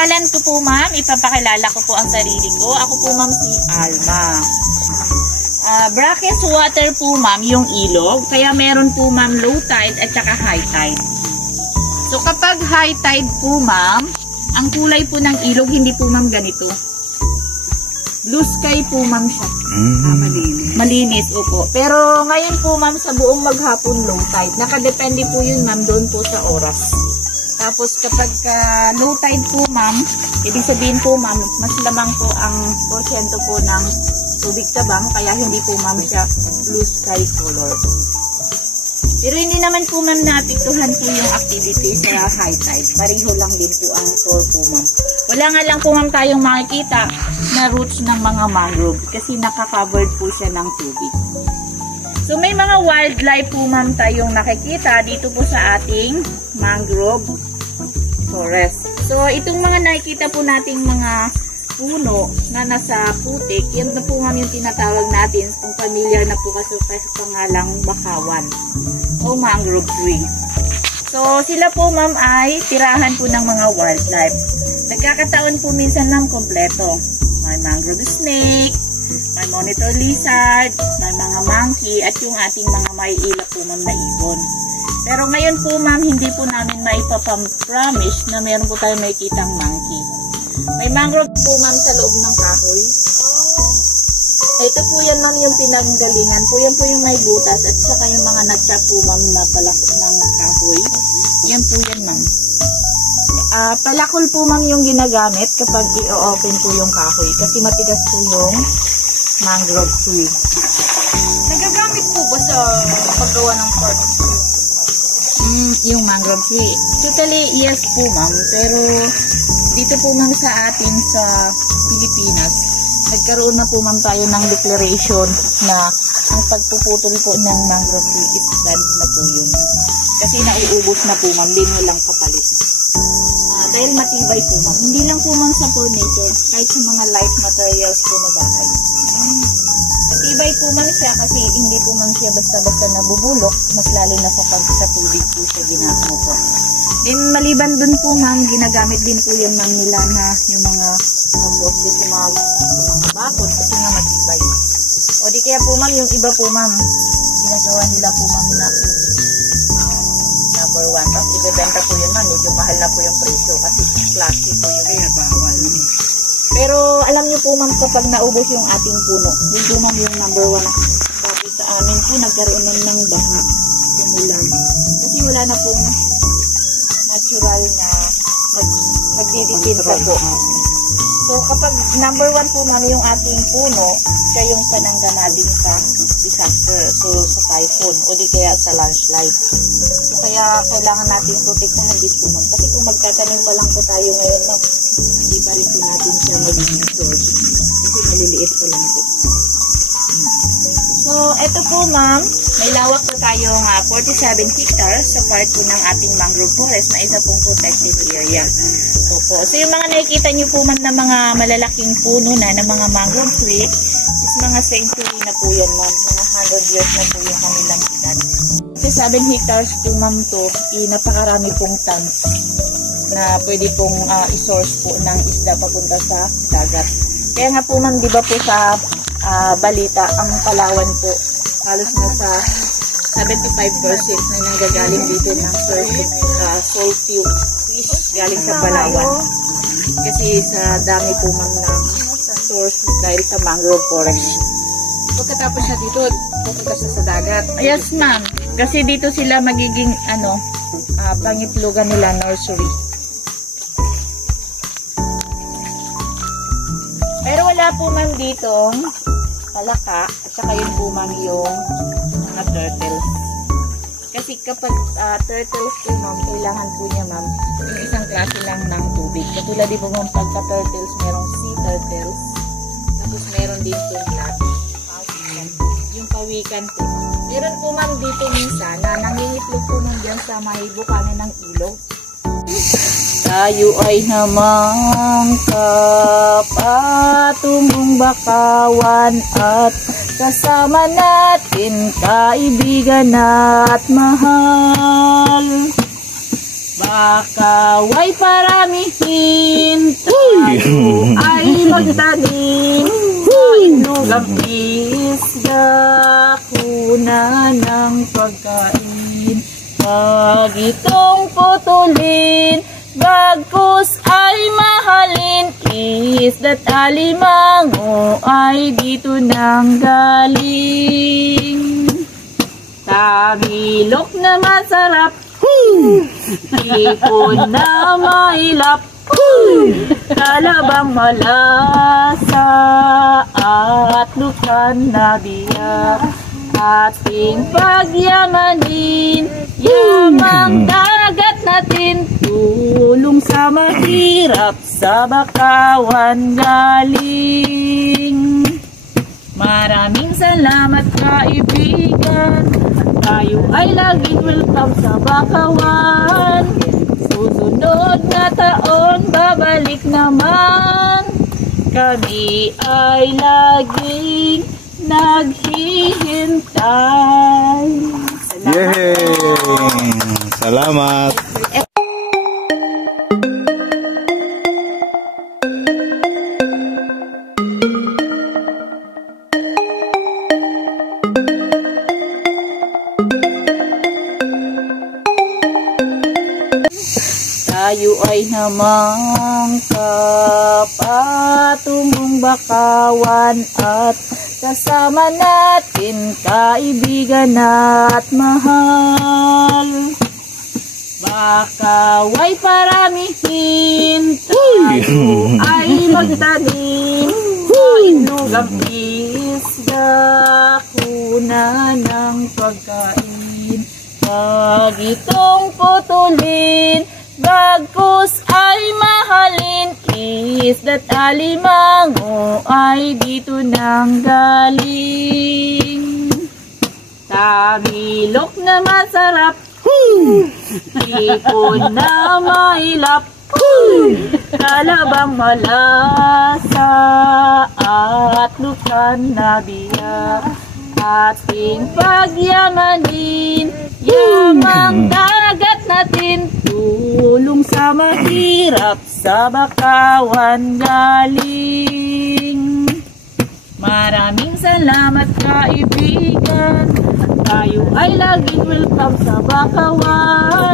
pangalan ko po ma'am, ipapakilala ko po ang sarili ko. Ako po ma'am si Alma. Brackish water po ma'am yung ilog. Kaya meron po ma'am low tide at saka high tide. So kapag high tide po ma'am, ang kulay po ng ilog hindi po ma'am ganito. Blue sky po ma'am siya. Malinis. Malinis, opo. Pero ngayon po ma'am sa buong maghapon low tide. Nakadepende po yun ma'am doon po sa oras. Tapos kapag low tide po ma'am, ibig sabihin po ma'am, mas lamang po ang porsyento po ng tubig tabang, kaya hindi po ma'am siya blue sky color. Pero hindi naman po ma'am naapektuhan po yung activity sa high tide. Pareho lang din po ang tour po ma'am. Wala nga lang po ma'am tayong makikita na roots ng mga mangrove kasi nakakovered po siya ng tubig. So may mga wildlife po ma'am tayong nakikita dito po sa ating mangrove forest. So itong mga nakikita po nating mga puno na nasa putik, yan na po ma'am yung tinatawag natin kung familiar na po kasi sa pangalang bakawan o mangrove tree. So sila po ma'am ay tirahan po ng mga wildlife. Nagkakataon po minsan ma'am kompleto. May mangrove snake, may monitor lizard, may mga monkey at yung ating mga maiilap po ma'am na ibon. Pero ngayon po ma'am hindi po namin maipapam-promise na meron po tayo makikitang monkey. May mangrove po ma'am sa loob ng kahoy. Ito po yan ma'am yung pinanggalingan po. Yan po yung may butas at saka yung mga nagtap po ma'am na palakot ng kahoy. Yan po yan ma'am. Palakol po ma'am yung ginagamit kapag i-open po yung kahoy kasi matigas po yung mangrove tree. Nagagamit po ba sa paggawa ng furniture? Yung mangrove tree. Totally yes po ma'am. Pero dito po ma'am sa atin sa Pilipinas, nagkaroon na po ma'am tayo ng declaration na ang pagpuputol po ng mangrove tree is banned na po yun. Kasi nauubos na po ma'am, din walang kapalit. Dahil matibay po ma'am. Hindi lang po ma'am sa furniture, kahit sa mga light materials po na bahay. Matibay po ma'am siya kasi hindi po ma'am siya basta-basta nabubulok, mas lalo na sa tubig po siya ginagawa po. Then maliban dun po ma'am, ginagamit din po yung ma'am nila na yung mga compost sa mga bakod kasi nga matibay. O di kaya po ma'am, yung iba po ma'am, ginagawa nila po ma'am na number 1. Tapos ibebenta po yun ma'am, medyo mahal na po yung presyo kasi plastic po yung kaya bawal. Pero alam niyo po ma'am, kapag naubos yung ating puno, yun po ma'am yung number 1. Tapos sa amin po nagkaroon ng baha, umulan. Kasi wala na pong natural na magdidipinsa po. So kapag number 1 po ma'am yung ating puno, siya yung panangga natin sa disaster. So sa typhoon o di kaya sa landslide. So kaya kailangan natin protektahan din po ma'am. Kasi kung magtatanim pa lang po tayo ngayon ma'am, hindi pa rin po natin siya magiging source. Kasi maliliit pa lang po. So eto po ma'am, may lawak po tayong 47 hectares sa part po ng ating mangrove forest na isa pong protected area. Opo. So yung mga nakikita nyo po ma'am na mga malalaking puno na ng mga mangrove tree is mga century na po yan ma'am. Mga 100 years na po yung kanilang edad. Kasi 7 hectares po ma'am to, napakarami pong tons na pwede pong i-source po ng isda papunta sa dagat. Kaya nga po ma'am, di ba po sa balita, ang Palawan po, halos na sa 75% na nanggagaling dito ng salty fish galing sa Palawan. Kasi sa dami po ma'am ng source dahil sa mangrove forest. Pagkatapos siya dito, pupunta siya sa dagat. Yes ma'am, kasi dito sila magiging pangitlugan nila nursery. Pero wala po ma'am ditong palaka at saka yun po ma'am yung mga turtles. Kasi kapag turtles po ma'am, kailangan po niya ma'am yung isang klase lang ng tubig. Katulad din po ma'am pagka turtles, merong sea turtles. Tapos meron din po yung pawikan po. Meron po ma'am dito minsan na nangingitlog po nung dyan sa may bukana ng ilog. Tayo ay namang kapatungong bakawan at kasama natin kaibigan at mahal. Bakaway paramihin, tayo ay magtanim. Sa inugang isda, kuna ng pagkain. Pag itong putulin, bagkus ay mahalin. Isda't alimango ay dito nang galing. Tagilok na masarap, hipon na mailap, kalabang malasa at lukan na biyak. Ating pagyamanin, yamang dagat natin, tulong sa mahirap, sa bakawan galing. Maraming salamat kaibigan, tayo ay laging welcome sa bakawan. Susunod na taon, babalik naman, kami ay laging naghihintay. Salamat. Yay! Salamat. Tayo ay namang kapatungong bakawan at kasama natin kaibigan at mahal. Bakaway paramihin, tayo ay magtanim. Sa inugang isda, kuna ng pagkain. Pag itong putulin, bagkus ay mahalin. Isda't alimango ay dito nang galing. Tagilok na masarap, hipon na mailap, kalabang malasa at lukan na biyak. Ating pagyamanin, yamang dagat natin, tulong sa mahirap, sa bakawan galing. Maraming salamat kaibigan, tayo ay laging welcome sa bakawan.